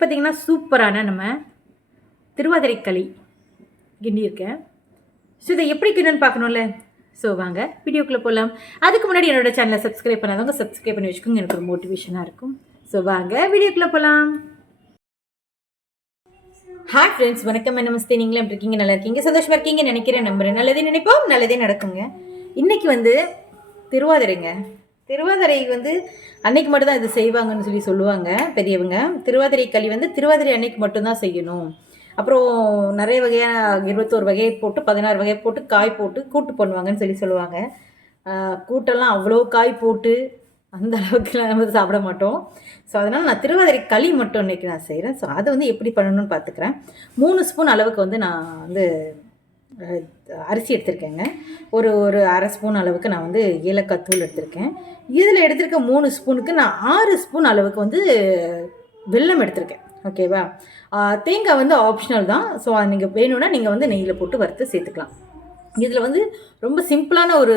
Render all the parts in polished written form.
பார்த்திங்கன்னா சூப்பரான நம்ம திருவாதிரை களி கிண்டியிருக்கேன். ஸோ இதை எப்படி கிண்டுன்னு பார்க்கணும்ல. ஸோ வாங்க வீடியோக்குள்ளே போகலாம். அதுக்கு முன்னாடி என்னோடய சேனலை சப்ஸ்கிரைப் பண்ணாதவங்க சப்ஸ்கிரைப் பண்ணி வச்சுக்கோங்க, எனக்கு ஒரு மோட்டிவேஷனாக இருக்கும். ஸோ வாங்க வீடியோக்குள்ளே போகலாம். ஹாய் ஃப்ரெண்ட்ஸ், வணக்கம், நமஸ்தே. நீங்களும் எப்படி இருக்கீங்க? நல்லா இருக்கீங்க, சந்தோஷமாக இருக்கீங்க நினைக்கிறேன், நம்புறேன். நல்லதே நினைப்போம், நல்லதே நடக்குங்க. இன்றைக்கி திருவாதிரைங்க. திருவாதிரை அன்னைக்கு மட்டும்தான் இது செய்வாங்கன்னு சொல்லுவாங்க பெரியவங்க. திருவாதிரை களி திருவாதிரை அன்னைக்கு மட்டும்தான் செய்யணும். அப்புறம் நிறைய வகையான 21 வகையை போட்டு 16 வகையை போட்டு காய் போட்டு கூட்டு பண்ணுவாங்கன்னு சொல்லுவாங்க. கூட்டெல்லாம் அவ்வளோ காய் போட்டு அந்த அளவுக்கு நம்ம சாப்பிட மாட்டோம். ஸோ அதனால் நான் திருவாதிரை களி மட்டும் இன்றைக்கி நான் செய்கிறேன். ஸோ அதை எப்படி பண்ணணும்னு பார்த்துக்கிறேன். 3 ஸ்பூன் அளவுக்கு நான் அரிசி எடுத்திருக்கேங்க. ஒரு 1/2 ஸ்பூன் அளவுக்கு நான் ஏலக்காய் தூள் எடுத்திருக்கேன். இதில் எடுத்திருக்க 3 ஸ்பூனுக்கு நான் 6 ஸ்பூன் அளவுக்கு வெல்லம் எடுத்திருக்கேன். ஓகேவா? தேங்காய் ஆப்ஷனல் தான். ஸோ அது நீங்கள் வேணும்னா நீங்கள் நெய்யில் போட்டு வறுத்து சேர்த்துக்கலாம். இதில் ரொம்ப சிம்பிளான ஒரு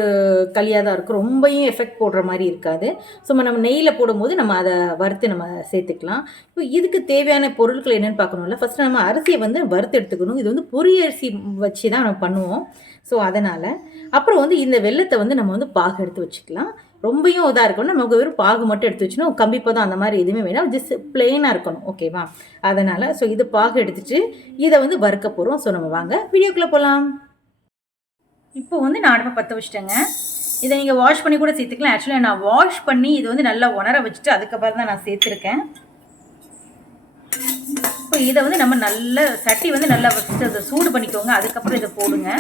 களியாக தான் இருக்கும். ரொம்பவும் எஃபெக்ட் போடுற மாதிரி இருக்காது. ஸோ நம்ம நெய்யில் போடும்போது நம்ம அதை வறுத்து நம்ம சேர்த்துக்கலாம். இப்போ இதுக்கு தேவையான பொருட்கள் என்னென்னு பார்க்கணும்ல. ஃபஸ்ட்டு நம்ம அரிசியை வறுத்து எடுத்துக்கணும். இது பொரி அரிசி வச்சு தான் நம்ம பண்ணுவோம். ஸோ அதனால் அப்புறம் இந்த வெல்லத்தை நம்ம பாகு எடுத்து வச்சுக்கலாம். ரொம்பவும் இதாக இருக்கணும். நமக்கு வெறும் பாகு மட்டும் எடுத்து வச்சுன்னா கம்பிப்பதம் அந்த மாதிரி எதுவுமே வேணாம். ஜஸ்ட் பிளெயினாக இருக்கணும். ஓகேவா? அதனால் ஸோ இது பாகு எடுத்துட்டு இதை வறுக்க போகிறோம். ஸோ நம்ம வாங்க வீடியோக்குள்ளே போகலாம். இப்போ நான் அடுப்பை பற்ற வச்சுட்டேங்க. இதை நீங்கள் வாஷ் பண்ணி கூட சேர்த்துக்கலாம். ஆக்சுவலாக நான் வாஷ் பண்ணி இது நல்லா உணர வச்சுட்டு அதுக்கப்புறம் தான் நான் சேர்த்துருக்கேன். இப்போ இதை நம்ம நல்ல சட்டி நல்லா வச்சுட்டு அதை சூடு பண்ணிக்கோங்க. அதுக்கப்புறம் இதை போடுங்க.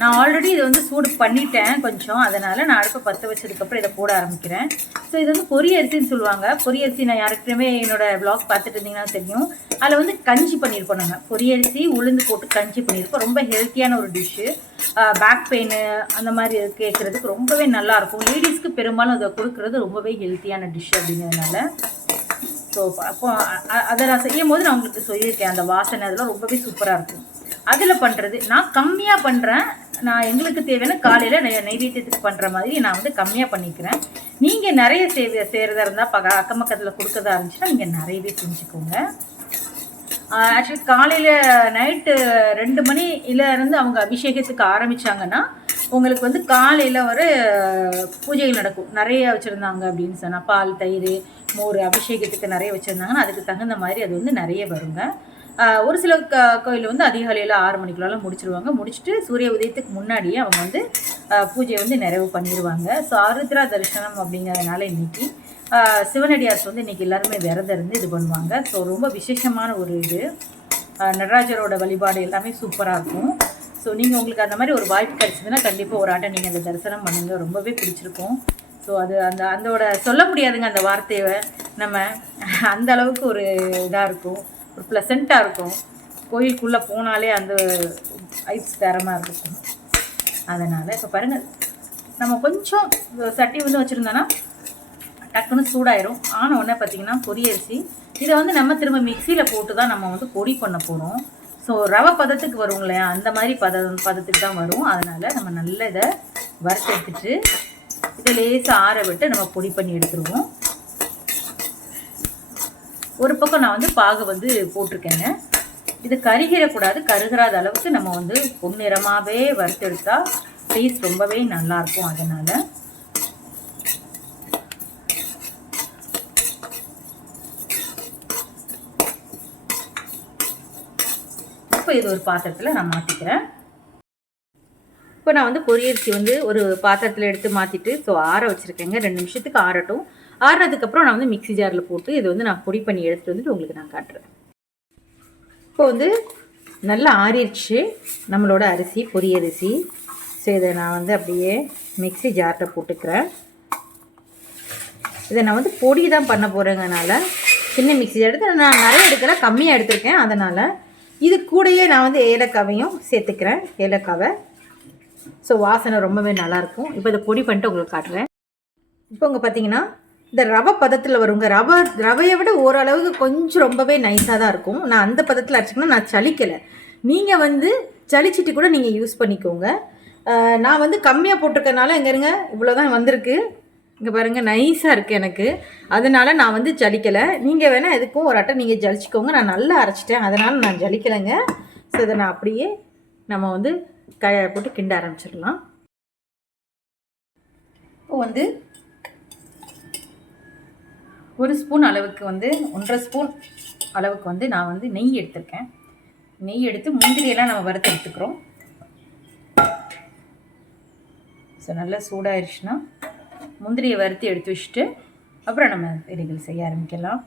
நான் ஆல்ரெடி இதை சூடு பண்ணிட்டேன் கொஞ்சம். அதனால் நான் அடுப்பை பற்ற வச்சதுக்கப்புறம் இதை போட ஆரம்பிக்கிறேன். ஸோ இது பொரி அரிசின்னு சொல்லுவாங்க. பொரி அரிசி நான் யாருக்குமே என்னோடய வ்ளாக் பார்த்துட்டு இருந்தீங்கன்னா தெரியும். அதில் கஞ்சி பண்ணியிருப்போம். நாங்கள் பொரி அரிசி உளுந்து போட்டு கஞ்சி பண்ணியிருப்போம். ரொம்ப ஹெல்த்தியான ஒரு டிஷ்ஷு. பேக் பெயின் அந்த மாதிரி கேட்குறதுக்கு ரொம்பவே நல்லாயிருக்கும். லேடிஸ்க்கு பெரும்பாலும் அதை கொடுக்குறது ரொம்பவே ஹெல்த்தியான டிஷ் அப்படிங்கிறதுனால. ஸோ அப்போ அதை நான் செய்யும் போது நான் உங்களுக்கு சொல்லியிருக்கேன். அந்த வாசனை அதெல்லாம் ரொம்பவே சூப்பராக இருக்கும். அதில் பண்ணுறது நான் கம்மியாக பண்ணுறேன். நான் எங்களுக்கு தேவையான காலையில் நைவேத்தியத்துக்கு பண்ணுற மாதிரி நான் கம்மியாக பண்ணிக்கிறேன். நீங்கள் நிறைய செய்கிறதா இருந்தால் அக்கம் பக்கத்தில் கொடுக்கறதா இருந்துச்சுன்னா நீங்கள் நிறையவே செஞ்சுக்கோங்க. ஆக்சுவலி காலையில் நைட்டு 2 மணிலேருந்து அவங்க அபிஷேகத்துக்கு ஆரம்பித்தாங்கன்னா உங்களுக்கு காலையில் ஒரு பூஜைகள் நடக்கும். நிறைய வச்சுருந்தாங்க அப்படின்னு சொன்னால் பால், தயிர், மோர் அபிஷேகத்துக்கு நிறைய வச்சுருந்தாங்கன்னா அதுக்கு தகுந்த மாதிரி அது நிறைய வருங்க. ஒரு சில கோயில் அதிகாலையில் 6 மணிக்குள்ளலாம் முடிச்சிருவாங்க. முடிச்சுட்டு சூரிய உதயத்துக்கு முன்னாடியே அவங்க பூஜையை நிறைவு பண்ணிடுவாங்க. ஸோ ஆருத்ரா தரிசனம் அப்படிங்கிறதுனால இன்றைக்கி சிவனடியார்ஸ் இன்றைக்கி எல்லாருமே விரதம் இருந்து இது பண்ணுவாங்க. ஸோ ரொம்ப விசேஷமான ஒரு இது. நடராஜரோட வழிபாடு எல்லாமே சூப்பராக இருக்கும். ஸோ நீங்கள் உங்களுக்கு அந்த மாதிரி ஒரு வாய்ப்பு கிடச்சிதுன்னா கண்டிப்பாக ஒரு ஆட்டை நீங்கள் அந்த தரிசனம் பண்ணுங்கள். ரொம்பவே பிடிச்சிருக்கும். ஸோ அது அதோட சொல்ல முடியாதுங்க அந்த வார்த்தையை. நம்ம அந்த அளவுக்கு ஒரு இதாக இருக்கும், ஒரு ப்ளசண்ட்டாக இருக்கும். கோயிலுக்குள்ளே போனாலே அந்த ஐஸ் தரமாக இருக்கும். அதனால் இப்போ பாருங்கள், நம்ம கொஞ்சம் சட்டி வச்சுருந்தோன்னா டக்குன்னு சூடாயிரும். ஆன உடனே பார்த்திங்கன்னா பொரியரிசி இதை நம்ம திரும்ப மிக்சியில் போட்டு தான் நம்ம பொடி பண்ண போகிறோம். ஸோ ரவை பதத்துக்கு வரும் இல்லையா, அந்த மாதிரி பதத்துக்கு தான் வரும். அதனால் நம்ம நல்லா இதை வறுத்து எடுத்துட்டு இதை லேசாக ஆற விட்டு நம்ம பொடி பண்ணி எடுத்துருவோம். ஒரு பக்கம் நான் பாகு போட்டிருக்கேங்க. இது கருகிடக்கூடாது. கருகிறாத அளவுக்கு நம்ம பொன்னிறமாகவே வறுத்து எடுத்தால் டேஸ்ட் ரொம்பவே நல்லாயிருக்கும். அதனால் இப்போ இது ஒரு பாத்திரத்தில் நான் மாற்றிக்கிறேன். இப்போ நான் பொரியரிசி ஒரு பாத்திரத்தில் எடுத்து மாற்றிட்டு ஸோ ஆற வச்சுருக்கேங்க. 2 நிமிஷத்துக்கு ஆறட்டும். ஆறுனதுக்கப்புறம் நான் மிக்ஸி ஜாரில் போட்டு இது நான் பொடி பண்ணி எடுத்துகிட்டு உங்களுக்கு நான் காட்டுறேன். இப்போ நல்லா ஆறிடுச்சு நம்மளோட அரிசி, பொரியரிசி. ஸோ இதை நான் அப்படியே மிக்ஸி ஜாரில் போட்டுக்கிறேன். இதை நான் பொடி தான் பண்ண போகிறேங்கனால சின்ன மிக்ஸி எடுத்து நான் நிறைய எடுக்கல, கம்மியாக எடுத்திருக்கேன். அதனால் இது கூடயே நான் ஏலக்காவையும் சேர்த்துக்கிறேன். ஏலக்காவை ஸோ வாசனை ரொம்பவே நல்லாயிருக்கும். இப்போ இதை பொடி பண்ணிட்டு உங்களுக்கு காட்டுறேன். இப்போ பார்த்தீங்கன்னா இந்த ரவை பதத்தில் வருங்க. ரவையை விட ஓரளவுக்கு கொஞ்சம் ரொம்பவே நைஸாக தான் இருக்கும். நான் அந்த பதத்தில் அரைச்சிக்கணும். நான் சலிக்கலை. நீங்கள் சலிச்சிட்டு கூட நீங்கள் யூஸ் பண்ணிக்கோங்க. நான் கம்மியாக போட்டிருக்கனால இங்கே இருங்க இவ்வளோ தான் வந்திருக்கு. இங்கே பாருங்கள் நைஸாக இருக்குது எனக்கு, அதனால் நான் வந்து ஜலிக்கலை. நீங்கள் வேணால் எதுக்கும் ஒரு அட்டை நீங்கள் ஜலிச்சிக்கோங்க. நான் நல்லா அரைச்சிட்டேன், அதனால் நான் ஜலிக்கலைங்க. ஸோ இதை நான் அப்படியே நம்ம வந்து போட்டு கிண்ட ஆரம்பிச்சிடலாம். இப்போ வந்து 1 ஸ்பூன் அளவுக்கு வந்து 1.5 ஸ்பூன் அளவுக்கு வந்து நான் வந்து நெய் எடுத்திருக்கேன். நெய் எடுத்து முந்திரியெல்லாம் நம்ம வறுத்து எடுத்துக்கிறோம். ஸோ நல்லா சூடாகிடுச்சுன்னா முந்திரியை வறுத்து எடுத்து வச்சுட்டு அப்புறம் நம்ம வேலைகள் செய்ய ஆரம்பிக்கலாம்.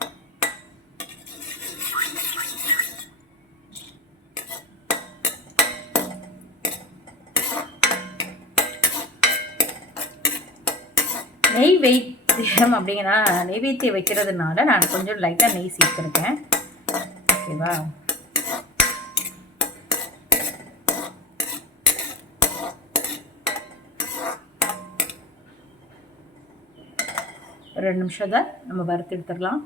நெய்வேத்தியம் அப்படிங்கன்னா நெய்வேத்தியம் வைக்கிறதுனால நான் கொஞ்சம் லைட்டாக நெய் சேர்த்துருக்கேன். ஓகேவா? ஒரு 2 நிமிஷம் தான் நம்ம வறுத்து எடுத்துடலாம்.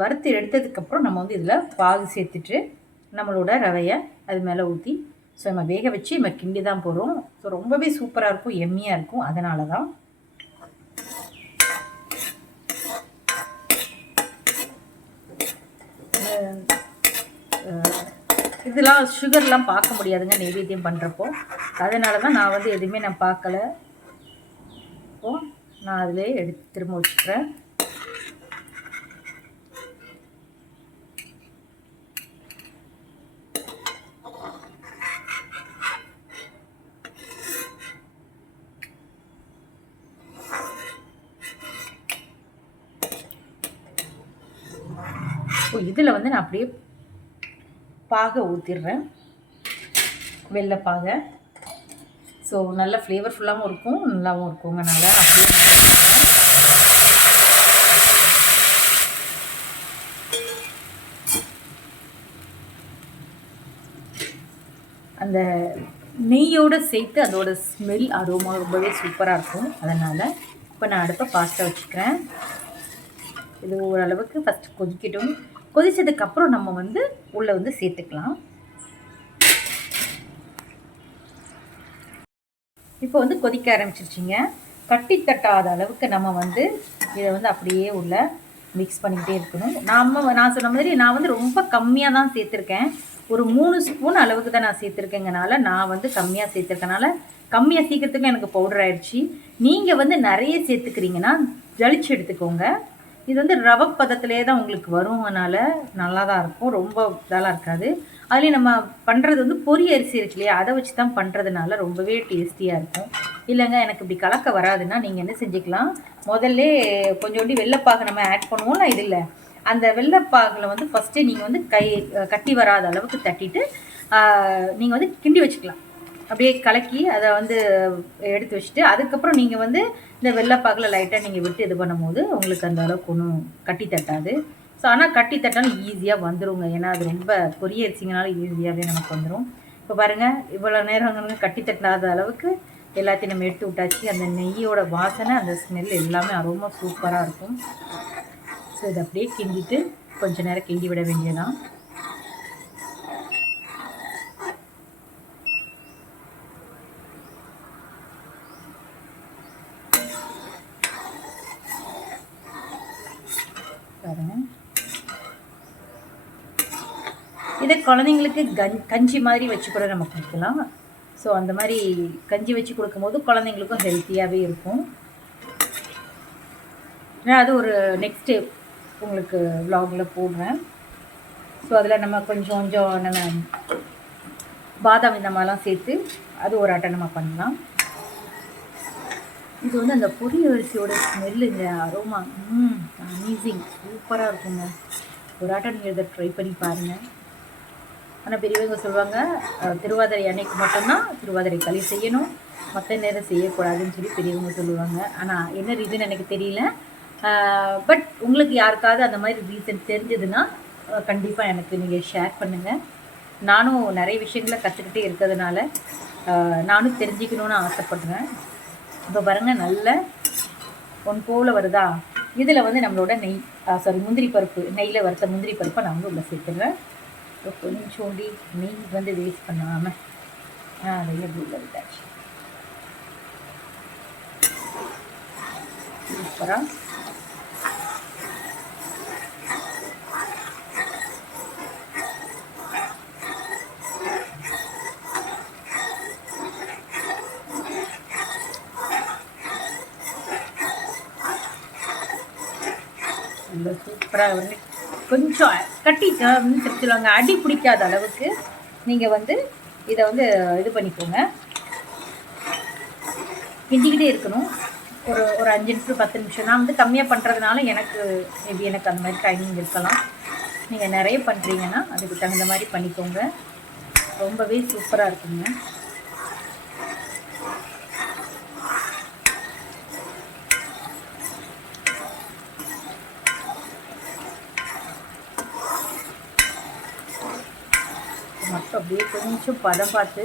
வறுத்து எடுத்ததுக்கப்புறம் நம்ம வந்து இதில் பாகு சேர்த்துட்டு நம்மளோட ரவையை அது மேலே ஊற்றி ஸோ நம்ம வேக வச்சு நம்ம கிண்டி தான் போகிறோம். ஸோ ரொம்பவே சூப்பராக இருக்கும், எம்மியாக இருக்கும். அதனால தான் இதெல்லாம் சுகர்லாம் பார்க்க முடியாதுங்க நெய்வேத்தியம் பண்ணுறப்போ. அதனால தான் நான் வந்து எதுவுமே நான் பார்க்கல. இப்போது நான் அதிலே எடுத்து திரும்ப வச்சுக்கிறேன். இதில் வந்து நான் அப்படியே பாகை ஊற்றிடுறேன், வெள்ளைப்பாகை. ஸோ நல்ல ஃப்ளேவர்ஃபுல்லாகவும் இருக்கும், நல்லாவும் இருக்குங்கனால அப்படியே அந்த நெய்யோடு சேர்த்து அதோட ஸ்மெல் அரோமா ரொம்பவே சூப்பராக இருக்கும். அதனால் இப்போ நான் அடுப்பை ஃபாஸ்ட்டாக வச்சுக்கிறேன். இது ஓரளவுக்கு ஃபஸ்ட்டு கொதிக்கட்டும். கொதித்ததுக்கப்புறம் நம்ம வந்து உள்ளே வந்து சேர்த்துக்கலாம். இப்போ வந்து கொதிக்க ஆரம்பிச்சிருச்சிங்க. கட்டி தட்டாத அளவுக்கு நம்ம வந்து இதை வந்து அப்படியே உள்ள மிக்ஸ் பண்ணிக்கிட்டே இருக்கணும். நான் சொன்ன மாதிரி நான் வந்து ரொம்ப கம்மியாக தான் சேர்த்துருக்கேன். ஒரு 3 ஸ்பூன் அளவுக்கு தான் நான் சேர்த்துருக்கேங்கனால நான் வந்து கம்மியாக சேர்த்துருக்கனால கம்மியாக சீக்கிரத்துக்கு எனக்கு பவுடர் ஆகிடுச்சி. நீங்கள் வந்து நிறைய சேர்த்துக்கிறீங்கன்னா ஜலிச்சு எடுத்துக்கோங்க. இது வந்து ரவை பதத்திலே தான் உங்களுக்கு வரும்னால நல்லா தான் இருக்கும், ரொம்ப இதெல்லாம் இருக்காது. அதுலேயும் நம்ம பண்ணுறது வந்து பொரி அரிசி இருக்கு இல்லையா, அதை வச்சு தான் பண்ணுறதுனால ரொம்பவே டேஸ்டியாக இருக்கும். இல்லைங்க எனக்கு இப்படி கலக்க வராதுன்னா நீங்கள் என்ன செஞ்சுக்கலாம், முதல்ல கொஞ்சோண்டி வெள்ளைப்பாகு நம்ம ஆட் பண்ணுவோம்ல, இது இல்லை அந்த வெள்ளைப்பாகில் வந்து ஃபஸ்ட்டு நீங்கள் வந்து கட்டி வராத அளவுக்கு தட்டிட்டு நீங்கள் வந்து கிண்டி வச்சுக்கலாம். அப்படியே கலக்கி அதை வந்து எடுத்து வச்சுட்டு அதுக்கப்புறம் நீங்கள் வந்து இந்த வெள்ளைப்பாகில் லைட்டாக நீங்கள் விட்டு இது பண்ணும்போது உங்களுக்கு அந்த அளவுக்கு ஒன்றும் கட்டி தட்டாது. ஸோ ஆனால் கட்டி தட்டாலும் ஈஸியாக வந்துடுங்க, ஏன்னா அது ரொம்ப பொரிய அரிசிங்கனாலும் ஈஸியாகவே நமக்கு வந்துடும். இப்போ பாருங்கள் இவ்வளோ நேரம் கட்டி தட்டாத அளவுக்கு எல்லாத்தையும் நம்ம எடுத்து விட்டாச்சு. அந்த நெய்யோட வாசனை, அந்த ஸ்மெல் எல்லாமே ரொம்ப சூப்பராக இருக்கும். ஸோ இதை அப்படியே கிண்டிட்டு கொஞ்சம் நேரம் கிண்டி விட வேண்டியதான். இதை குழந்தைங்களுக்கு கஞ்சி மாதிரி வச்சு கூட நம்ம கொடுக்கலாம். ஸோ அந்த மாதிரி கஞ்சி வச்சு கொடுக்கும்போது குழந்தைங்களுக்கும் ஹெல்த்தியாகவே இருக்கும். நான் அது ஒரு நெக்ஸ்ட்டு உங்களுக்கு வ்ளாகில் போடுறேன். ஸோ அதில் நம்ம கொஞ்சம் கொஞ்சம் நம்ம பாதாம் இந்த மாதிரிலாம் சேர்த்து அது ஒரு ஆட்டை நம்ம பண்ணலாம். இது வந்து அந்த பொரி அரிசியோட ஸ்மெல்லுங்க, அரோமா அமேசிங், சூப்பராக இருக்குங்க. ஒரு ஆட்டை நீங்கள் இதை ட்ரை பண்ணி பாருங்கள். ஆனால் பெரியவங்க சொல்லுவாங்க திருவாதிரை அன்னைக்கு மட்டும்தான் திருவாதிரை களி செய்யணும், மற்ற நேரம் செய்யக்கூடாதுன்னு சொல்லி பெரியவங்க சொல்லுவாங்க. ஆனால் என்ன ரீசன் எனக்கு தெரியல. பட் உங்களுக்கு யாருக்காவது அந்த மாதிரி ரீசன் தெரிஞ்சதுன்னா கண்டிப்பாக எனக்கு நீங்கள் ஷேர் பண்ணுங்கள். நானும் நிறைய விஷயங்களை கற்றுக்கிட்டே இருக்கிறதுனால நானும் தெரிஞ்சுக்கணுன்னு ஆசைப்படுறேன். இப்போ பாருங்கள் நல்ல போல் வருதா. இதில் வந்து நம்மளோட முந்திரி பருப்பு, நெய்யில் வறுத்த முந்திரி பருப்பை நான் வந்து உள்ள சேர்த்துடுறேன். கொஞ்சோண்டி நெய் வந்து வேஸ்ட் பண்ணாமல் அதையே உள்ள விட்டாச்சு. சூப்பராக ரொம்ப சூப்பராக வந்து கொஞ்சம் கட்டி சொல்லுவாங்க, அடி பிடிக்காத அளவுக்கு நீங்கள் வந்து இதை வந்து இது பண்ணிக்கோங்க. கிண்டிக்கிட்டே இருக்கணும். ஒரு 5 நிமிஷம் 10 நிமிஷம். நான் வந்து கம்மியாக பண்ணுறதுனால மேபி எனக்கு அந்த மாதிரி டைமிங் இருக்கலாம். நீங்கள் நிறைய பண்ணுறீங்கன்னா அதுக்கு தகுந்த மாதிரி பண்ணிக்கோங்க. ரொம்பவே சூப்பராக இருக்குங்க. மட்டும் அப்படியே கொஞ்சம் பதம் பார்த்து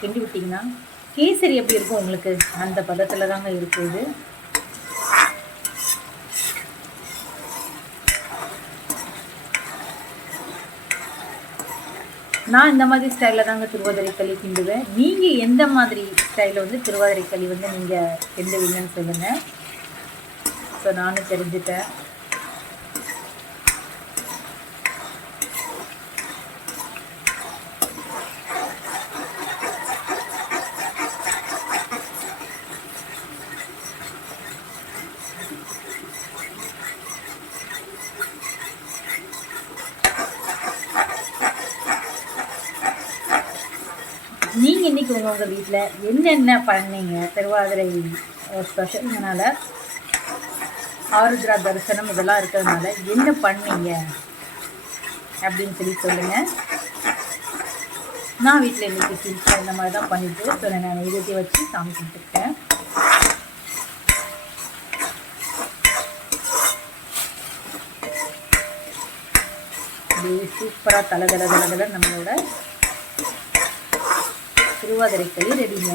கிண்டி விட்டிங்கன்னா கேசரி எப்படி இருக்கும் உங்களுக்கு அந்த பதத்தில் தாங்க இருக்குது. நான் இந்த மாதிரி ஸ்டைலில் தாங்க திருவாதிரை களி கிண்டுவேன். நீங்கள் எந்த மாதிரி ஸ்டைலில் வந்து திருவாதிரை களி வந்து நீங்கள் கிண்டுவீங்கன்னு சொல்லுங்கள். ஸோ நானும் தெரிஞ்சுட்டேன். நீங்கள் இன்றைக்கி உங்கள் வீட்டில் என்னென்ன பண்ணீங்க? திருவாதிரை ஸ்பெஷல்னால ஆருத்ரா தரிசனம் இதெல்லாம் இருக்கிறதுனால என்ன பண்ணீங்க அப்படின்னு சொல்லி சொல்லுங்கள். நான் வீட்டில் இன்றைக்கி சிம்பிளாக இந்த மாதிரி தான் பண்ணிவிட்டு ஸோ நான் இதத்தை வச்சு சாமி கும்பிட்டுருக்கேன். அப்படியே சூப்பராக தலை நம்மளோட திருவாதிரை களி ரெடிங்க.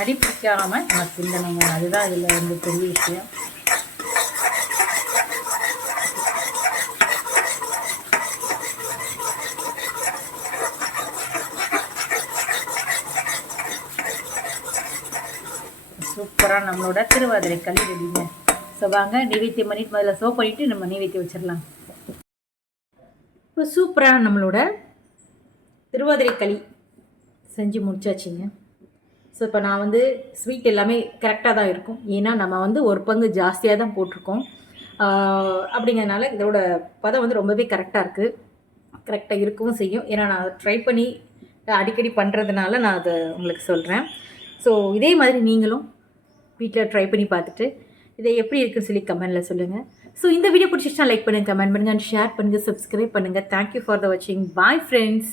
அடி பிடிக்காம நம்ம கிண்டணுங்க, அதுதான் இதில் வந்து பெரிய விஷயம். சூப்பராக நம்மளோட திருவாதிரை களி ரெடிங்க. ஸோ வாங்க நைவேத்தியம் பண்ணிட்டு முதல்ல சோப் பண்ணிவிட்டு நம்ம நைவேத்தியம் வச்சிடலாம். இப்போ சூப்பராக நம்மளோட திருவாதிரை களி செஞ்சு முடிச்சாச்சுங்க. ஸோ இப்போ நான் வந்து ஸ்வீட் எல்லாமே கரெக்டாக தான் இருக்கும். ஏன்னா நம்ம வந்து ஒரு பங்கு ஜாஸ்தியாக தான் போட்டிருக்கோம். அப்படிங்கிறதுனால இதோட பதம் வந்து ரொம்பவே கரெக்டாக இருக்குது. கரெக்டாக இருக்கவும் செய்யும். ஏன்னா நான் ட்ரை பண்ணி அடிக்கடி பண்ணுறதுனால நான் அதை உங்களுக்கு சொல்கிறேன். ஸோ இதே மாதிரி நீங்களும் வீட்டில் ட்ரை பண்ணி பார்த்துட்டு இதை எப்படி இருக்குன்னு சொல்லி கமெண்டில் சொல்லுங்கள். ஸோ இந்த வீடியோ பிடிச்சிச்சுன்னா லைக் பண்ணுங்கள், கமெண்ட் பண்ணுங்கள், அண்ட் ஷேர் பண்ணுங்கள், சப்ஸ்கிரைப் பண்ணுங்கள். தேங்க்யூ ஃபார் த வாட்சிங். Bye friends.